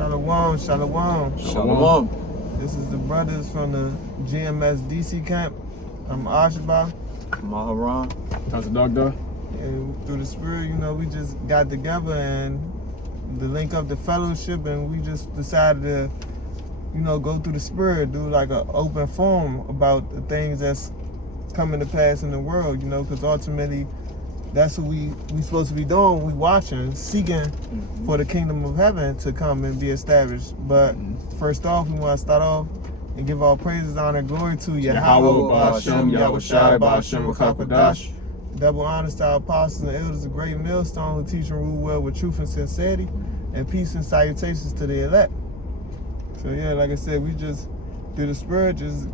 Shalom, shalom. Shalom. This is the brothers from the GMS DC camp. I'm Ashba. Maharan. How's the dog, though? And through the spirit, we just got together and to link up the fellowship, and we just decided to, go through the spirit, do like an open forum about the things that's coming to pass in the world, because ultimately that's what we supposed to be doing. We watching, seeking for the kingdom of heaven to come and be established. But first off, we want to start off and give all praises, honor, glory to Yahawah, bahasham, bahasham, qadash. Double honors to our apostles and elders, a great millstone who teach and rule well with truth and sincerity, and peace and salutations to the elect. So yeah, like I said, we just through the spirit just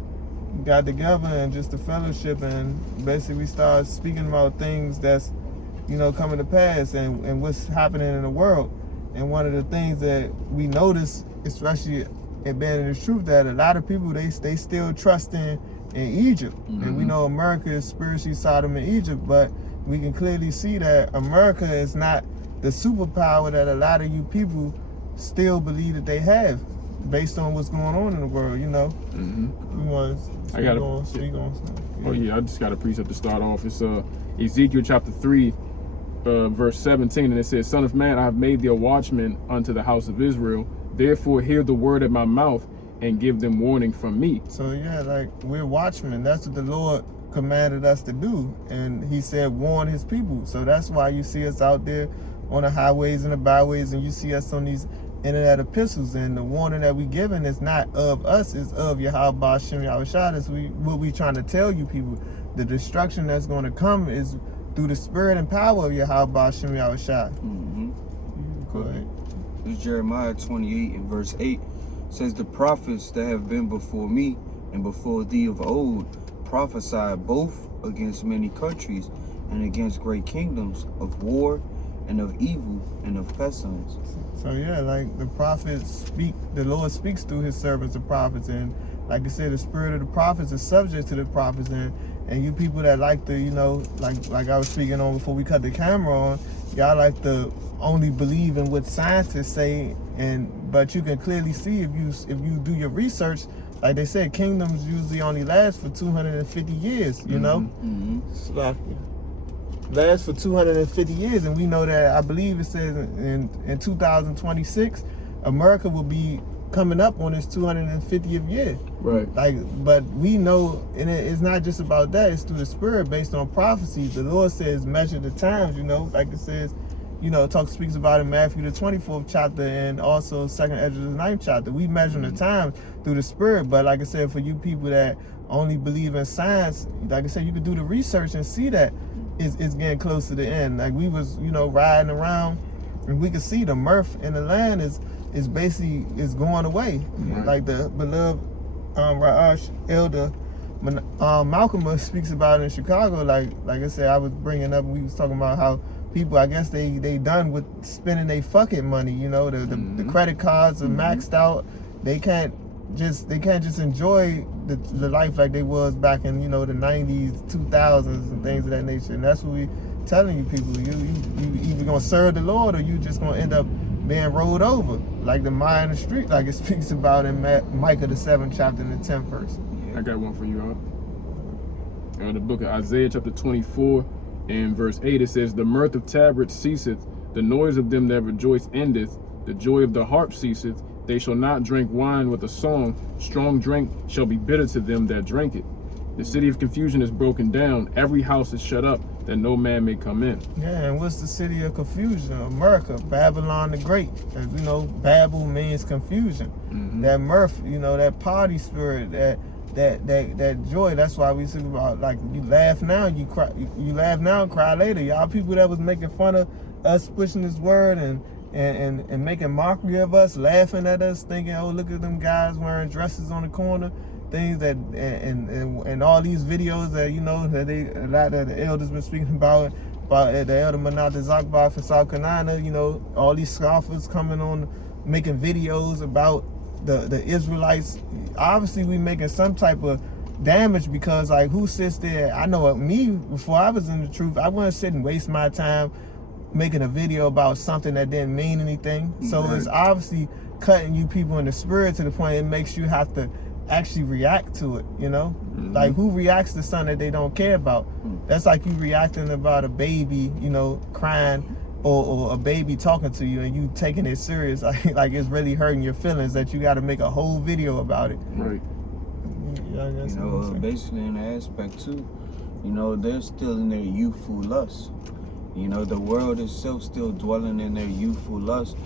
got together and just the fellowship, and basically we started speaking about things that's coming to pass and what's happening in the world. And one of the things that we notice, especially it being in the truth, that a lot of people they still trust in Egypt. And we know America is spiritually Sodom and Egypt, but we can clearly see that America is not the superpower that a lot of you people still believe that they have, based on what's going on in the world. We want to speak on. Oh yeah, I just got a precept to start off. It's Ezekiel chapter 3, verse 17, and it says, "Son of man, I have made thee a watchman unto the house of Israel. Therefore hear the word of my mouth and give them warning from me." So yeah, like we're watchmen. That's what the Lord commanded us to do, and He said warn His people. So that's why you see us out there on the highways and the byways, and you see us on these internet epistles, and the warning that we giving is not of us, it's of Yahawah, bahasham, yahawashi. That's what we trying to tell you people. The destruction that's going to come is through the spirit and power of Yahawah, bahasham, yahawashi. Go ahead. This is Jeremiah 28 and verse 8. Says, "The prophets that have been before me and before thee of old prophesied both against many countries and against great kingdoms, of war and of evil and of pestilence." So yeah, like the prophets speak, the Lord speaks through His servants, the prophets, and like I said, the spirit of the prophets is subject to the prophets, and you people that like to, like I was speaking on before we cut the camera on, y'all like to only believe in what scientists say, but you can clearly see if you do your research, like they said, kingdoms usually only last for 250 years, last for 250 years, and we know that, I believe it says in 2026 America will be coming up on its 250th year. Right. But we know, and it's not just about that, it's through the spirit, based on prophecies. The Lord says measure the times, like it says, speaks about in Matthew the 24th chapter, and also 2nd Ezra the 9th chapter. We measure the time through the spirit. But like I said, for you people that only believe in science, like I said, you can do the research and see that it's getting close to the end. Like we was, riding around, and we could see the mirth in the land is basically going away. Right. Like the beloved elder Malcolm speaks about in Chicago. Like I said, I was bringing up, we was talking about how people, I guess they done with spending their fucking money. The credit cards are maxed out. They can't just enjoy the life like they was back in the 90s, 2000s, and things of that nature. And that's what we telling you people. You either gonna serve the Lord, or you just gonna end up being rolled over like the Maya in the street, like it speaks about in Micah the 7th chapter and the 10th verse. I got one for you, in the book of Isaiah chapter 24 and verse 8, it says, "The mirth of tabrets ceaseth, the noise of them that rejoice endeth, the joy of the harp ceaseth. They shall not drink wine with a song, strong drink shall be bitter to them that drink it. The city of confusion is broken down, every house is shut up, that no man may come in." Yeah, and what's the city of confusion? America, Babylon the Great. As we know, Babel means confusion. That mirth, that party spirit, that joy. That's why we speak about, like, you laugh now, you cry, you laugh now and cry later. Y'all people that was making fun of us pushing this word and making mockery of us, laughing at us, thinking, oh, look at them guys wearing dresses on the corner, things that and all these videos that that a lot of the elders been speaking about the elder Manata Zakbar from South Carolina. All these scoffers coming on making videos about the Israelites. Obviously we making some type of damage, because like, who sits there? I know me, before I was in the truth, I wouldn't sit and waste my time making a video about something that didn't mean anything. So Right. it's obviously cutting you people in the spirit to the point it makes you have to actually react to it, you know? Like, who reacts to something that they don't care about? That's like you reacting about a baby, you know, crying, or a baby talking to you and you taking it serious, like it's really hurting your feelings that you got to make a whole video about it. Right. Yeah, You know, basically in the aspect too, you know, they're still in their youthful lust. You know, the world itself still dwelling in their youthful lust,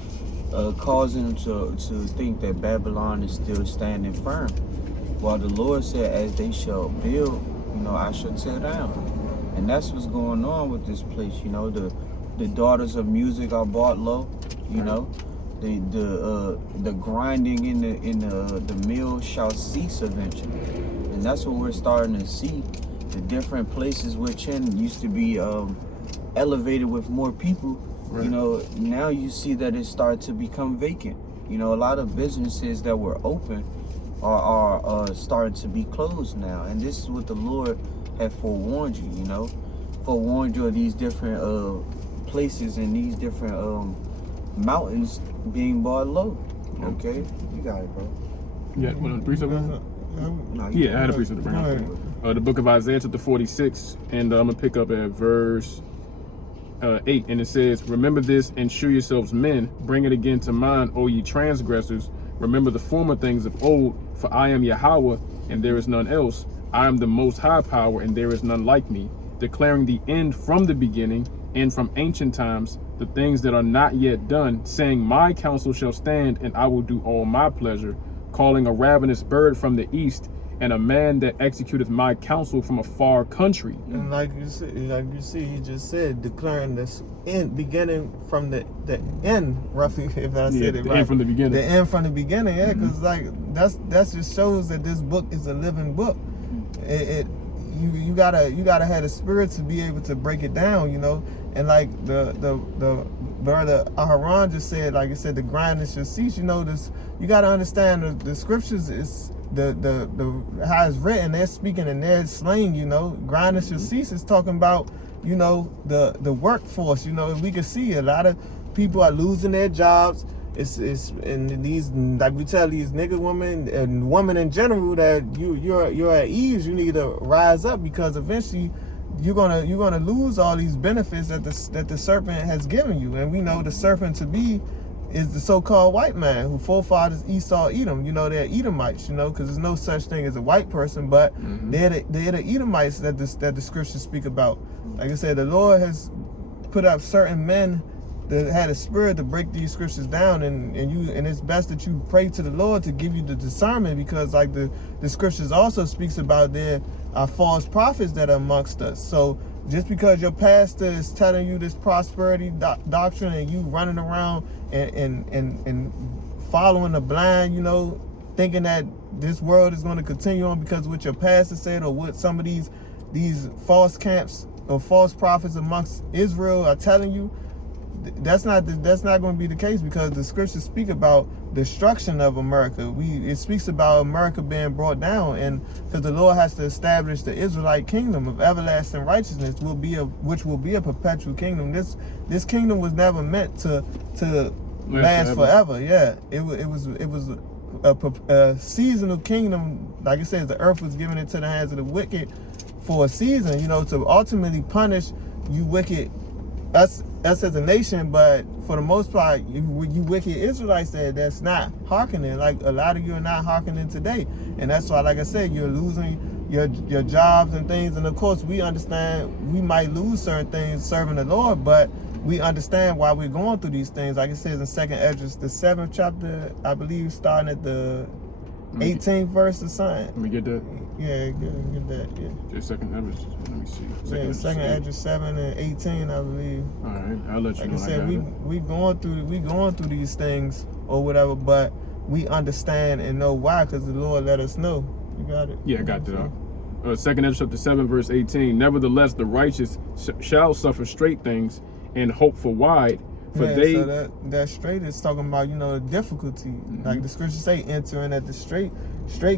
causing them to think that Babylon is still standing firm. While the Lord said, as they shall build, you know, I shall tear down. And that's what's going on with this place. You know, the daughters of music are bought low. You know, the grinding in the mill shall cease eventually. And that's what we're starting to see. The different places which used to be elevated with more people. Right. You know, now you see that it started to become vacant. You know, a lot of businesses that were open are starting to be closed now. And this is what the Lord had forewarned you, you know, forewarned you of these different places and these different mountains being brought low. Okay, you got it, bro. Yeah, one of the precept. No, Yeah, I had a precept to bring up. The book of Isaiah chapter 46, and I'm gonna pick up at verse 8, and it says, "Remember this and shew yourselves men, bring it again to mind, O ye transgressors. Remember the former things of old, for I am Yahawah, and there is none else. I am the most high power, and there is none like me, declaring the end from the beginning, and from ancient times, the things that are not yet done, saying, my counsel shall stand, and I will do all my pleasure, calling a ravenous bird from the east, and a man that executeth my counsel from a far country." And like you see, he just said, declaring this end, beginning from the end, roughly, if I said it the right. end from the beginning. The end from the beginning, yeah, because like that just shows that this book is a living book. You gotta have the spirit to be able to break it down, you know. And like the brother Aharon just said, like I said, the grinding shall cease. You know, this, you gotta understand the scriptures is the how it's written. They're speaking in their slang, you know. Grinding shall cease is talking about, you know, the workforce. You know, we can see a lot of people are losing their jobs. It's and these, like we tell these nigga women and women in general, that you're at ease. You need to rise up, because eventually you're gonna lose all these benefits that the serpent has given you. And we know the serpent to be is the so-called white man, who forefathers Esau, Edom. You know, they're Edomites. You know, because there's no such thing as a white person, but they're the Edomites that the scriptures speak about. Like I said, the Lord has put up certain men that had a spirit to break these scriptures down, and it's best that you pray to the Lord to give you the discernment, because like the scriptures also speaks about there are false prophets that are amongst us. So just because your pastor is telling you this prosperity doctrine and you running around and following the blind, you know, thinking that this world is going to continue on because what your pastor said, or what some of these false camps or false prophets amongst Israel are telling you, that's not going to be the case, because the scriptures speak about destruction of America. It speaks about America being brought down, and because the Lord has to establish the Israelite kingdom of everlasting righteousness, which will be a perpetual kingdom. This kingdom was never meant to last forever. Yeah, it was a seasonal kingdom. Like I said, the earth was given into the hands of the wicked for a season, you know, to ultimately punish you wicked, us as a nation. But for the most part, you wicked Israelites that's not hearkening. Like a lot of you are not hearkening today, and that's why, like I said, you're losing your jobs and things. And of course, we understand we might lose certain things serving the Lord, but we understand why we're going through these things. Like it says in 2nd Esdras, the 7th chapter, I believe, starting at the 18th verse or something. Let me get that. Yeah, get that. Yeah. Just second. Let me see. Yeah, 2nd Esdras 7 and 18, I believe. All right, I'll let you know. Like I said, we going through these things or whatever, but we understand and know why, because the Lord let us know. You got it? Yeah, I got that. 2nd Esdras chapter 7 verse 18. Nevertheless, the righteous shall suffer straight things and hope for wide. For they, so that straight is talking about, you know, the difficulty. Like the scriptures say, entering at the straight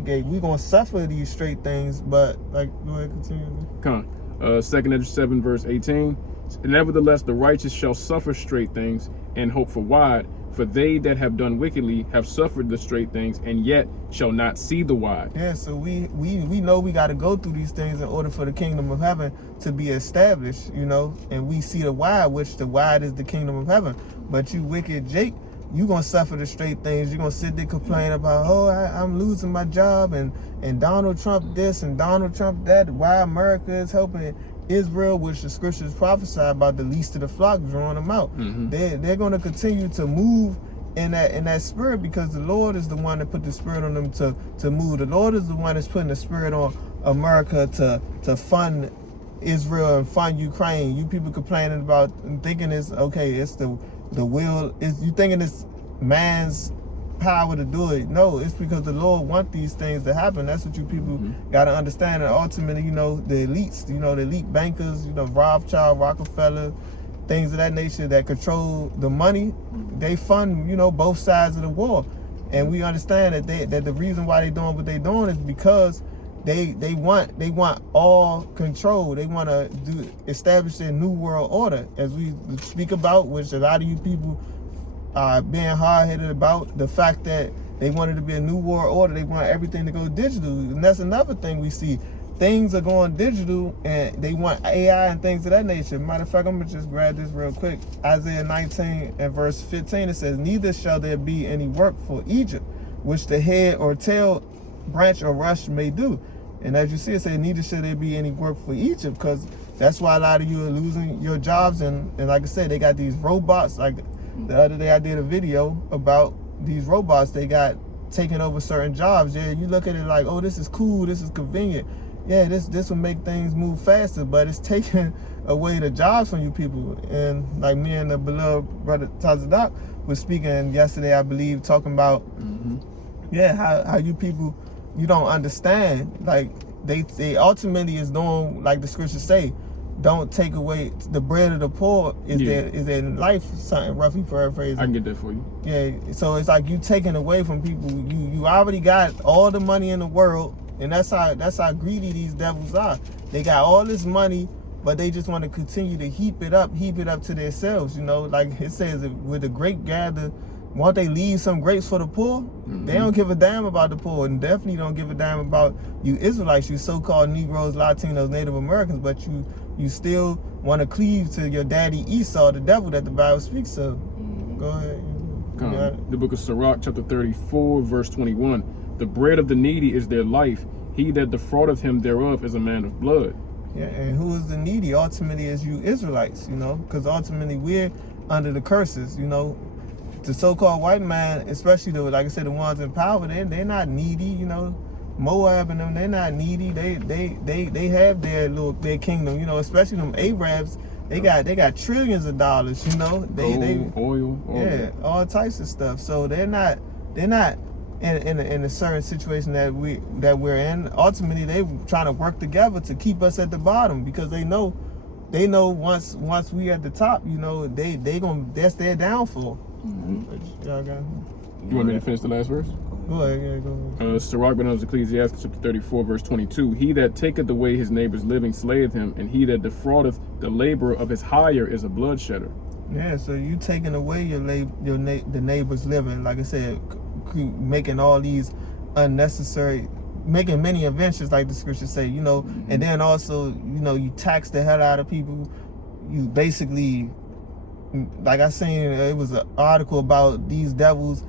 gate. We're gonna suffer these straight things, but like, go ahead, continue. Come on. 2nd Esdras 7 verse 18. Nevertheless, the righteous shall suffer straight things and hope for wide. For they that have done wickedly have suffered the straight things, and yet shall not see the wide. Yeah, so we know we got to go through these things in order for the kingdom of heaven to be established, you know. And we see the wide, which the wide is the kingdom of heaven. But you wicked Jake, you gonna suffer the straight things. You're gonna sit there complain about, oh, I'm losing my job, and Donald Trump this and Donald Trump that. Why America is helping Israel, which the scriptures prophesy about the least of the flock, drawing them out. They're going to continue to move in that spirit, because the Lord is the one that put the spirit on them to move. The Lord is the one that's putting the spirit on America to fund Israel and fund Ukraine. You people complaining about and thinking it's okay, it's the will, is you thinking it's man's power to do it. No, it's because the Lord wants these things to happen. That's what you people got to understand. And ultimately, you know, the elites, you know, the elite bankers, you know, rawchaa, Rockefeller, things of that nature that control the money, they fund, you know, both sides of the war. And we understand that the reason why they're doing what they're doing is because they want all control. They want to establish their new world order, as we speak about, which a lot of you people being hard-headed about the fact that they wanted to be a new world order. They want everything to go digital, and that's another thing we see. Things are going digital, and they want AI and things of that nature. Matter of fact, I'm gonna just grab this real quick. Isaiah 19 and verse 15, it says, neither shall there be any work for Egypt, which the head or tail, branch or rush may do. And as you see, it says, neither shall there be any work for Egypt, because that's why a lot of you are losing your jobs. And like I said, they got these robots. Like the other day I did a video about these robots. They got taking over certain jobs. Yeah, you look at it like, oh, this is cool, this is convenient. Yeah, this will make things move faster, but it's taking away the jobs from you people. And like me and the beloved brother Tazadak was speaking yesterday, I believe, talking about yeah, how you people, you don't understand. Like they ultimately is doing like the scriptures say, don't take away the bread of the poor is their life, something roughly paraphrasing. I can get that for you. Yeah, so it's like you taking away from people. You already got all the money in the world, and that's how greedy these devils are. They got all this money, but they just want to continue to heap it up to themselves. You know, like it says, with the grape gather, won't they leave some grapes for the poor? They don't give a damn about the poor, and definitely don't give a damn about you Israelites, you so-called Negroes, Latinos, Native Americans, but you still want to cleave to your daddy Esau, the devil that the Bible speaks of. Go ahead. The book of Barak, chapter 34, verse 21. The bread of the needy is their life. He that defraudeth him thereof is a man of blood. Yeah, and who is the needy? Ultimately is you Israelites, you know, because ultimately we're under the curses, you know. The so-called white man, especially like I said, the ones in power, they're not needy, you know. Moab and them, they're not needy. They have their kingdom, you know, especially them Arabs. They got trillions of dollars, you know. Oil. Yeah, all types of stuff. So they're not in a certain situation that we're in. Ultimately, they trying to work together to keep us at the bottom, because they know once we at the top, you know, that's their downfall. You want me to finish the last verse? Go ahead. Sirach ben Ecclesiastes chapter 34, verse 22. He that taketh away his neighbor's living slayeth him, and he that defraudeth the laborer of his hire is a bloodshedder. Yeah, so you taking away the neighbor's living, like I said, making all these unnecessary, making many inventions, like the scriptures say, you know, and then also, you know, you tax the hell out of people. You basically, like I seen, it was an article about these devils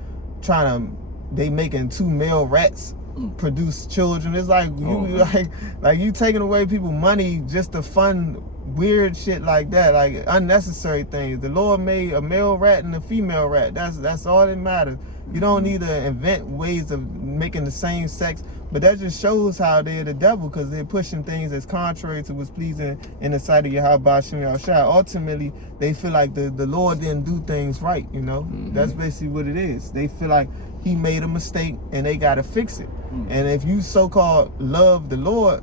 they making 2 male rats produce children. It's like like you taking away people money just to fund weird shit like that, like unnecessary things. The Lord made a male rat and a female rat. That's all that matters. You don't need to invent ways of making the same sex, but that just shows how they're the devil, because they're pushing things that's contrary to what's pleasing in the sight of yahawah, bahasham, yahawashi. Ultimately, they feel like the Lord didn't do things right, you know? That's basically what it is. They feel like he made a mistake and they got to fix it. And if you so-called love the Lord,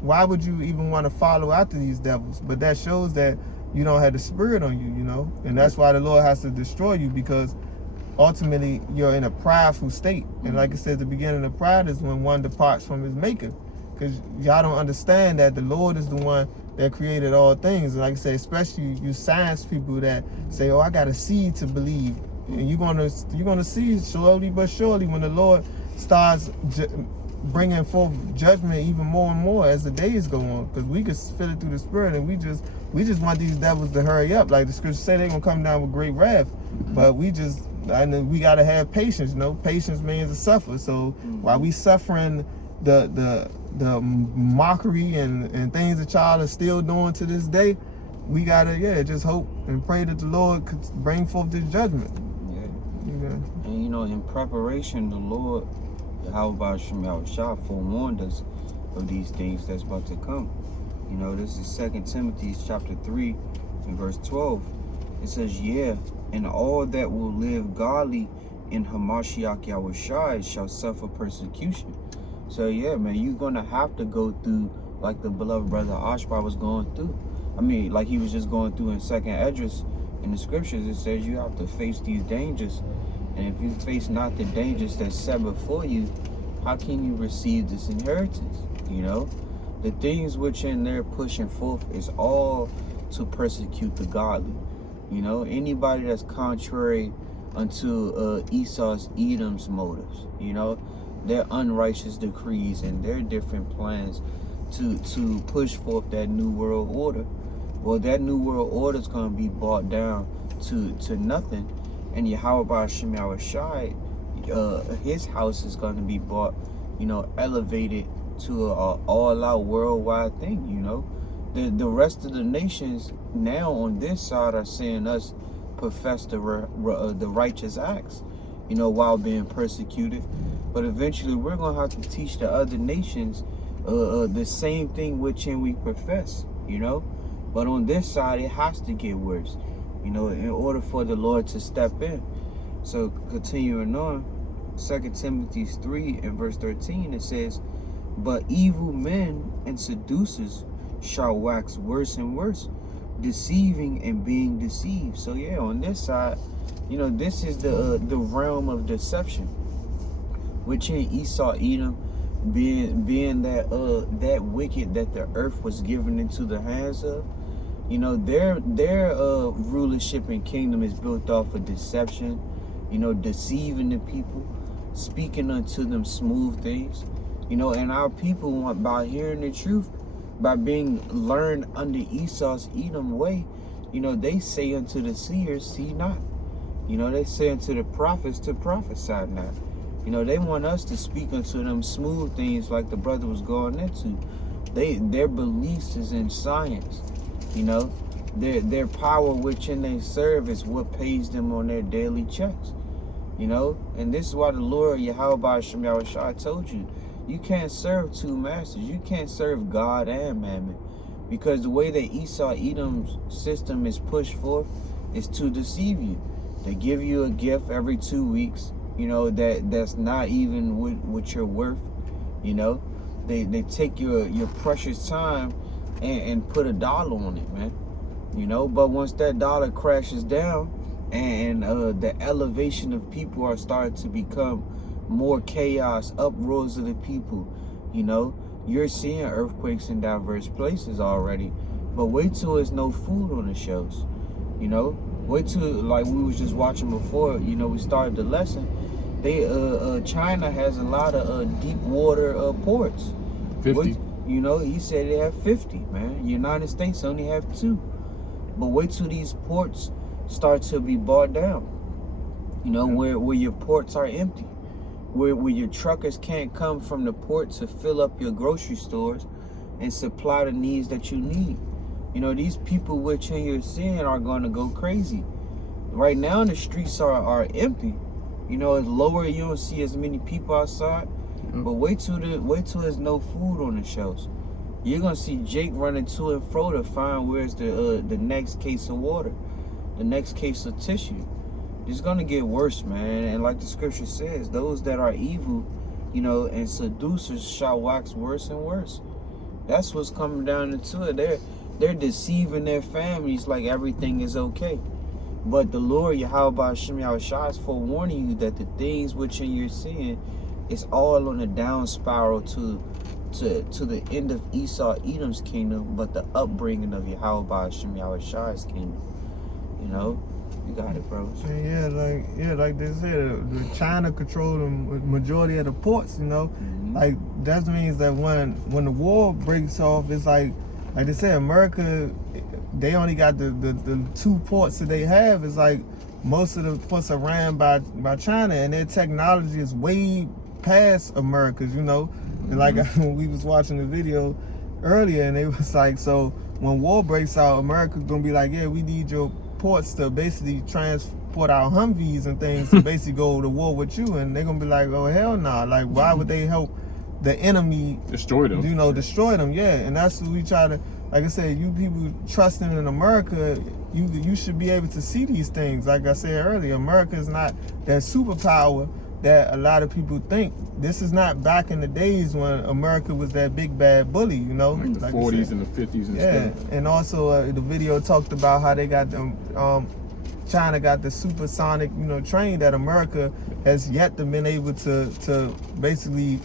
why would you even want to follow after these devils? But that shows that you don't have the spirit on you, you know? And that's why the Lord has to destroy you, because ultimately you're in a prideful state. And like I said, the beginning of pride is when one departs from his maker. because y'all don't understand that the Lord is the one that created all things. And like I say, especially you science people that say, oh, I got to see to believe. And you're gonna see slowly but surely when the Lord starts bringing forth judgment even more and more as the days go on, because we can feel it through the spirit, and we just want these devils to hurry up. Like the scripture say, they're gonna come down with great wrath. But we gotta have patience. Patience means to suffer. So while we suffering the mockery and things that y'all are still doing to this day, we gotta just hope and pray that the Lord could bring forth this judgment. And in preparation, the Lord yahawah forewarned us of these things that's about to come. This is 2 Timothy chapter 3 and verse 12. It says, and all that will live godly in Hamashiach Yahawashi shall suffer persecution. So man, you're gonna have to go through like the beloved brother Ashba was going through. I mean, like he was just going through in 2nd Esdras. In the scriptures, it says you have to face these dangers. And if you face not the dangers that's set before you, how can you receive this inheritance? The things which in there pushing forth is all to persecute the godly. Anybody that's contrary unto Esau's, Edom's motives, their unrighteous decrees and their different plans to push forth that new world order. Well, that new world order is going to be brought down to nothing. And Yahawah his house is going to be brought, elevated to an all-out worldwide thing. The rest of the nations now on this side are seeing us profess the righteous acts, while being persecuted. But eventually we're going to have to teach the other nations the same thing which we profess, But on this side, it has to get worse, in order for the Lord to step in. So continuing on, 2 Timothy 3 and verse 13, it says, but evil men and seducers shall wax worse and worse, deceiving and being deceived. So on this side, this is the realm of deception, which in Esau, Edom, being that wicked that the earth was given into the hands of. Their rulership and kingdom is built off of deception, deceiving the people, speaking unto them smooth things, and our people, by hearing the truth, by being learned under Esau's, Edom way, they say unto the seers, see not. They say unto the prophets to prophesy not. They want us to speak unto them smooth things like the brother was going into. Their beliefs is in science. Their power which they serve is what pays them on their daily checks. And this is why the Lord Yahawah told you, you can't serve two masters. You can't serve God and mammon, because the way that Esau, Edom's system is pushed forth is to deceive you. They give you a gift every 2 weeks, that's not even what you're worth. They take your precious time and put $1 on it, man. But once that dollar crashes down and the elevation of people are starting to become more chaos, uproars of the people, you're seeing earthquakes in diverse places already. But wait till there's no food on the shelves, Wait till, like we was just watching before, we started the lesson. China has a lot of deep water ports. 50. He said they have 50, man. United States only have 2. But wait till these ports start to be bought down. Where your ports are empty. Where your truckers can't come from the port to fill up your grocery stores and supply the needs that you need. These people which you're seeing are going to go crazy. Right now the streets are empty. It's lower, you don't see as many people outside. But wait till there's no food on the shelves. You're gonna see Jake running to and fro to find where's the next case of water, the next case of tissue. It's gonna get worse, man. And like the scripture says, those that are evil, and seducers shall wax worse and worse. That's what's coming down into it. They're deceiving their families like everything is okay. But the Lord Yahawah is forewarning you that the things which you're seeing is all on a down spiral to to the end of Esau, Edom's kingdom, but the upbringing of yahawah, bahasham, yahawashi's kingdom. You know, you got it, bro. And like they said, the China control the majority of the ports. You know, like that means that when the war breaks off, it's like they said, America, they only got the 2 ports that they have. It's like most of the ports are ran by China, and their technology is way past America's. You know, and like we was watching the video earlier, and it was like, so when war breaks out, America's gonna be like, yeah, we need your ports to basically transport our Humvees and things to basically go to war with you, and they're gonna be like, oh hell no, like why would they help the enemy destroy them? You know, destroy them, yeah. And that's what we try to, like I said, you people trusting in America, you should be able to see these things. Like I said earlier, America is not that superpower that a lot of people think. This is not back in the days when America was that big bad bully, you know, like the 40s and the 50s and stuff. And also the video talked about how they got them. China got the supersonic, you know, train that America has yet to been able to basically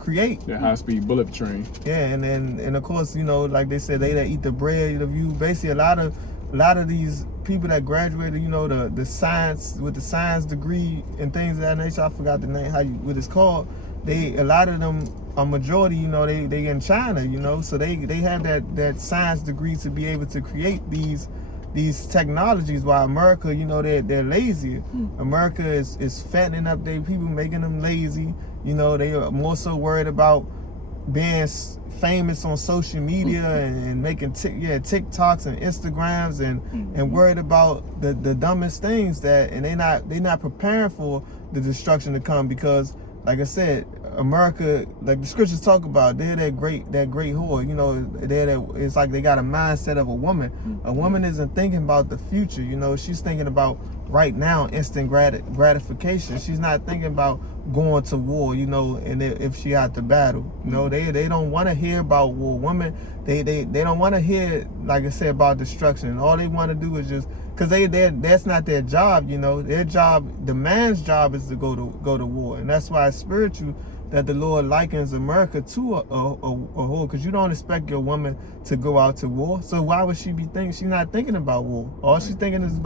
create. The high-speed bullet train. Yeah, and of course, you know, like they said, they that eat the bread of you. Basically, a lot of these people that graduated, you know, the science with the science degree and things of that nature. I forgot the name, what it's called. A lot of them, a majority, you know, they in China, you know, so they have that science degree to be able to create these technologies, while America, you know, they're lazy. America is fattening up their people, making them lazy. You know, they are more so worried about being famous on social media and making TikToks and Instagrams and worried about the dumbest things and they not preparing for the destruction to come, because like I said, America, like the scriptures talk about, they're that great whore. You know, it's like they got a mindset of a woman. A woman isn't thinking about the future. You know, she's thinking about right now, instant gratification. She's not thinking about going to war. You know, and if she had to battle, you know, they don't want to hear about war. Women, they don't want to hear, like I said, about destruction. All they want to do is just, because that's not their job. You know, their job, the man's job is to go to war, and that's why it's spiritual that the Lord likens America to a whore, because you don't expect your woman to go out to war. So why would she be thinking? She's not thinking about war. All she's thinking is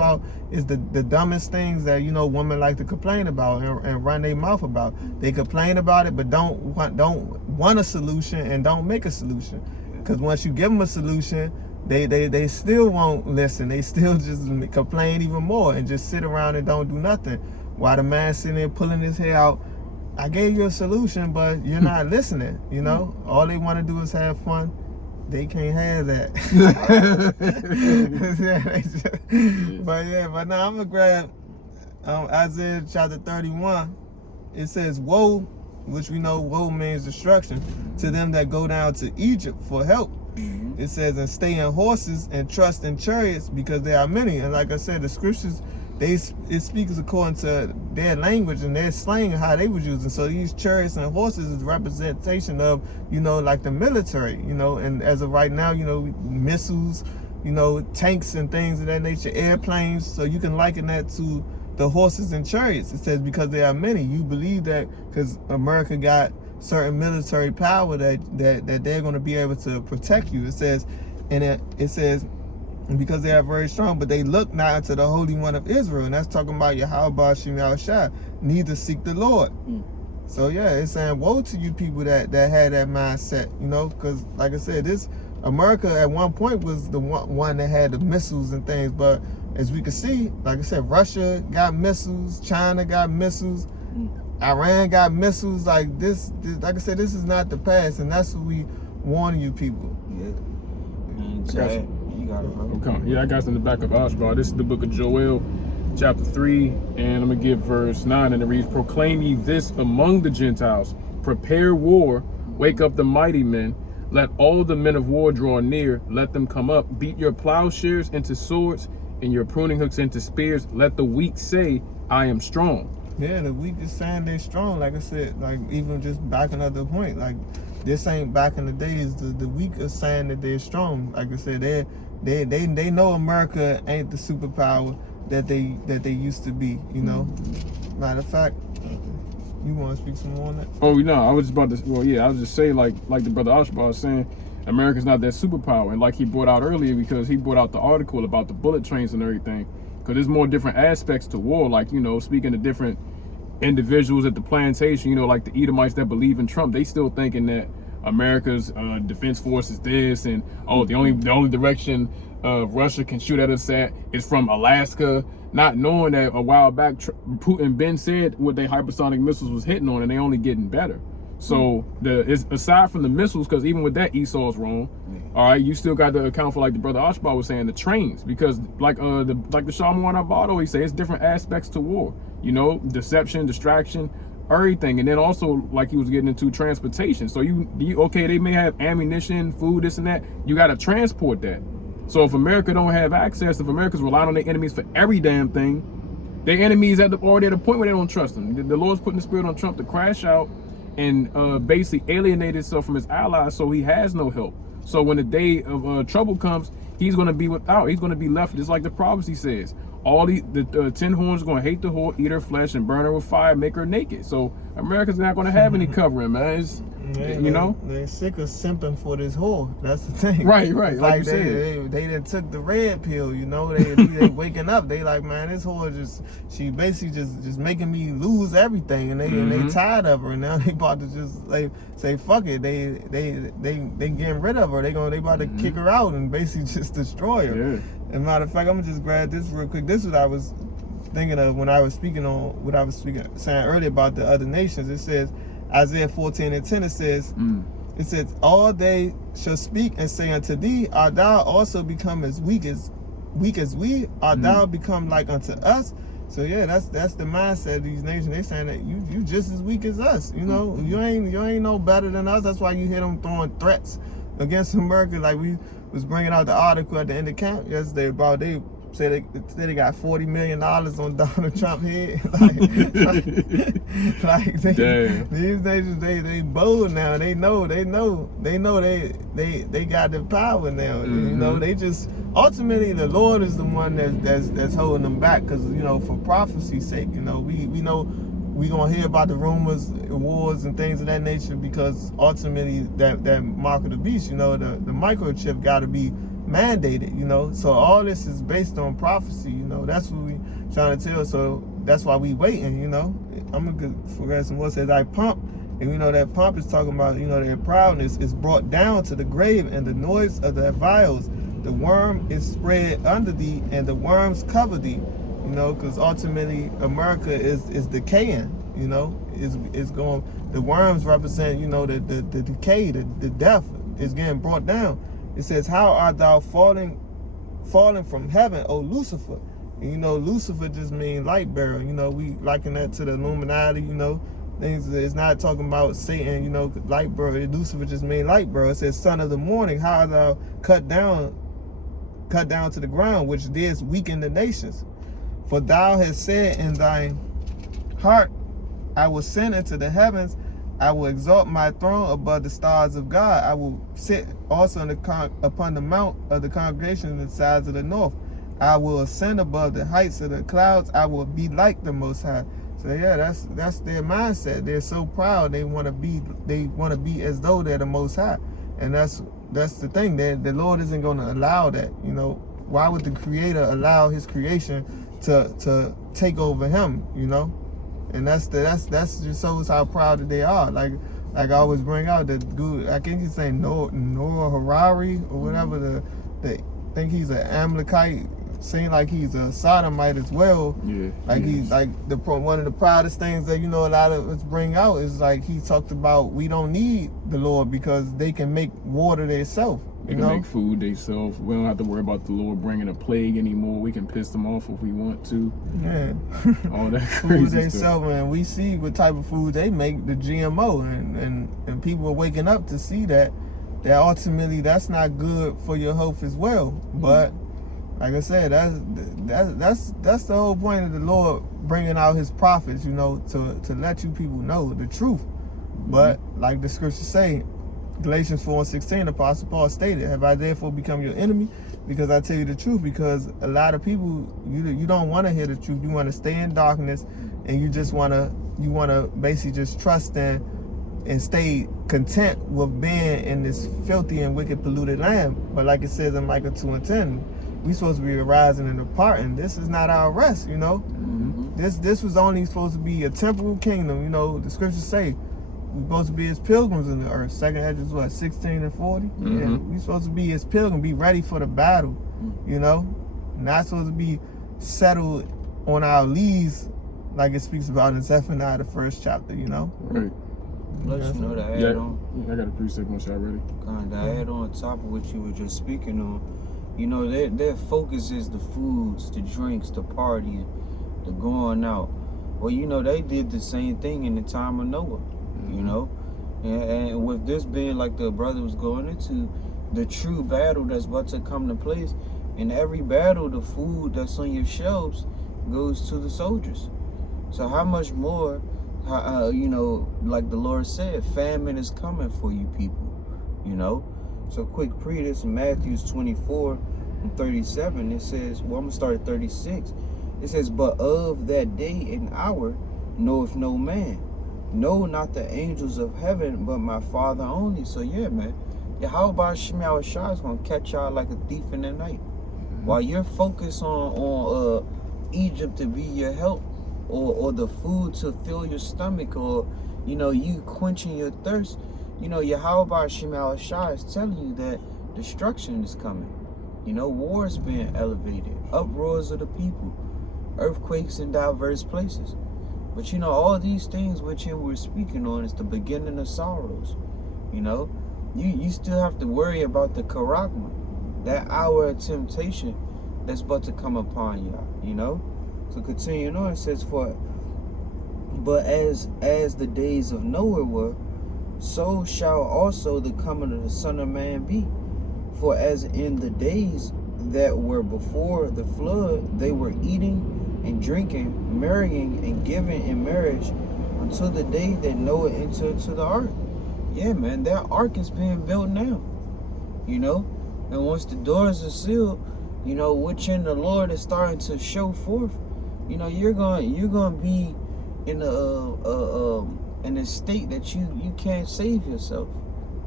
the dumbest things that, you know, women like to complain about and run their mouth about. They complain about it, but don't want a solution and don't make a solution. Because once you give them a solution, they still won't listen. They still just complain even more and just sit around and don't do nothing. While the man sitting there pulling his hair out, I gave you a solution, but you're not listening, you know? All they want to do is have fun. They can't have that. But now I'm going to grab Isaiah chapter 31. It says, woe, which we know woe means destruction, to them that go down to Egypt for help. It says, and stay in horses and trust in chariots, because there are many. And like I said, the scriptures, it speaks according to their language and their slang and how they was using. So these chariots and horses is representation of, you know, like the military, you know, and as of right now, you know, missiles, you know, tanks and things of that nature, airplanes. So you can liken that to the horses and chariots. It says, because there are many. You believe that because America got certain military power that they're going to be able to protect you. It says, and it says, because they are very strong, but they look not unto the Holy One of Israel. And that's talking about yahawah, bahasham, yahawashi, neither seek the Lord. So yeah, it's saying, woe to you people that had that mindset, you know, because like I said, this America at one point was the one that had the missiles and things, but as we can see, like I said, Russia got missiles, China got missiles, Iran got missiles. Like this, like I said, this is not the past, and that's what we warning you people. Yeah. You got it, bro. Okay. Yeah, I got some in the back of Ashbar. This is the book of Joel, chapter 3, and I'm going to give verse 9, and it reads, proclaim ye this among the Gentiles, prepare war, wake up the mighty men, let all the men of war draw near, let them come up, beat your plowshares into swords, and your pruning hooks into spears, let the weak say, I am strong. Yeah, the weak is saying they're strong. Like I said, like even just backing up the point, like this ain't back in the days. The weak are saying that they're strong. Like I said, they know America ain't the superpower that they used to be. You know, matter of fact, You want to speak some more on that? Oh no, I was just about to. Well, yeah, I was just saying like the brother Ashbar was saying, America's not that superpower, and like he brought out earlier because he brought out the article about the bullet trains and everything. Because there's more different aspects to war, like speaking to different individuals at the plantation, like the Edomites that believe in Trump, they still thinking that America's defense force is this, and the only direction Russia can shoot at us at is from Alaska, not knowing that a while back Putin been said what they hypersonic missiles was hitting on, and they only getting better. So it's aside from the missiles, because even with that Esau's wrong. All right, you still got to account for, like the brother Ashbar was saying, the trains, because like the Shalom Abad always say, it's different aspects to war. Deception, distraction, everything, and then also like he was getting into transportation. So okay, they may have ammunition, food, this and that. You got to transport that. So if America don't have access, if America's relying on their enemies for every damn thing, their enemies already at the point where they don't trust them. The Lord's putting the spirit on Trump to crash out and basically alienate himself from his allies, so he has no help. So when the day of trouble comes, he's going to be without. He's going to be left, just like the prophecy says. All the 10 horns are going to hate the whore, eat her flesh, and burn her with fire, make her naked. So America's not going to have any covering, man. They're sick of simping for this whore. That's the thing. Right. Like you said, they done took the red pill. They waking up. They like, man, this whore she basically just making me lose everything, and they tired of her. And now they about to just like say fuck it. They getting rid of her. They about to kick her out and basically just destroy her. Yeah. As a matter of fact, I'm gonna just grab this real quick. This is what I was thinking of when I was saying earlier about the other nations. It says Isaiah 14:10. It says, all they shall speak and say unto thee, art thou also become as weak as we? Art thou become like unto us? So yeah, that's the mindset of these nations. They saying that you just as weak as us. You ain't no better than us. That's why you hear them throwing threats against America. Like we was bringing out the article at the end of camp yesterday about they say they got $40 million on Donald Trump's head. These nations they bold now. They know they got the power now. They just ultimately the Lord is the one that's holding them back, because for prophecy's sake, we know we gonna hear about the rumors, wars, and things of that nature, because ultimately that mark of the beast, the microchip got to be mandated, so all this is based on prophecy. That's what we trying to tell. So that's why we waiting. I'm gonna forget some more. Says I pump, and that pump is talking about their proudness is brought down to the grave, and the noise of the vials. The worm is spread under thee, and the worms cover thee. Because ultimately America is decaying. It's going. The worms represent the decay, the death is getting brought down. It says, how art thou falling from heaven, O Lucifer? And Lucifer just means light bearer. We liken that to the Illuminati. Things. It's not talking about Satan. Light bearer. Lucifer just means light bearer. It says, son of the morning, how art thou cut down to the ground, which didst weaken the nations? For thou hast said in thine heart, I will send into the heavens, I will exalt my throne above the stars of God. I will sit also upon the mount of the congregation in the sides of the north. I will ascend above the heights of the clouds. I will be like the Most High. So yeah, that's their mindset. They're so proud. They want to be as though they're the Most High, and that's the thing. The Lord isn't going to allow that. Why would the Creator allow His creation to take over Him? And that's just shows how proud that they are. Like I always bring out the good. I think he's saying Noah Harari or whatever. The think he's an Amalekite. Seem like he's a sodomite as well. Yeah. Like he's like one of the proudest things that a lot of us bring out is like he talked about we don't need the Lord because they can make water themselves. They can make food themselves. We don't have to worry about the Lord bringing a plague anymore. We can piss them off if we want to. Yeah. All that crazy food themselves, and we see what type of food they make, the GMO, and people are waking up to see that ultimately that's not good for your health as well. But like I said, that's the whole point of the Lord bringing out His prophets, to let you people know the truth. But like the scriptures say, Galatians 4:16, Apostle Paul stated, have I therefore become your enemy? Because I tell you the truth. Because a lot of people, you don't want to hear the truth. You want to stay in darkness, and you just want to you want to basically just trust in and stay content with being in this filthy and wicked polluted land. But like it says in Micah 2:10, we supposed to be arising and departing. This is not our rest, you know. This was only supposed to be a temporal kingdom, you know. The scriptures say we're supposed to be as pilgrims in the earth. Second Ezra is what, 16 and 40? Yeah, we supposed to be as pilgrims, be ready for the battle, you know. Not supposed to be settled on our lees like it speaks about in Zephaniah, the 1st chapter, you know. Right. Let you know to add on. I got a 3-second shot ready. Kind of add on top of what you were just speaking on. You know, their focus is the foods, the drinks, the partying, the going out. Well, you know, they did the same thing in the time of Noah, you know. And with this being like the brother was going into, the true battle that's about to come to place, in every battle, the food that's on your shelves goes to the soldiers. So how much more, you know, like the Lord said, famine is coming for you people, you know. So quick pre this in Matthew 24:37. It says, well, I'm gonna start at 36. It says, but of that day and hour knoweth no man, no, not the angels of heaven, but my Father only. So yeah, man, yahawah is gonna catch y'all like a thief in the night. While you're focused on Egypt to be your help, or the food to fill your stomach, or you know, you quenching your thirst, you know, yahawah is telling you that destruction is coming. You know, wars being elevated, uproars of the people, earthquakes in diverse places. But you know, all these things which we're speaking on is the beginning of sorrows. You know, you still have to worry about the karagma, that hour of temptation that's about to come upon y'all, you know. So continuing on, it says, but as the days of Noah were, so shall also the coming of the Son of Man be. For as in the days that were before the flood, they were eating and drinking, marrying and giving in marriage until the day that Noah entered into the ark. Yeah, man, that ark is being built now, you know. And once the doors are sealed, you know, which in the Lord is starting to show forth, you know, you're gonna be in a state that you can't save yourself.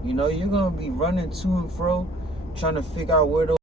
You know, you're gonna be running to and fro, trying to figure out where those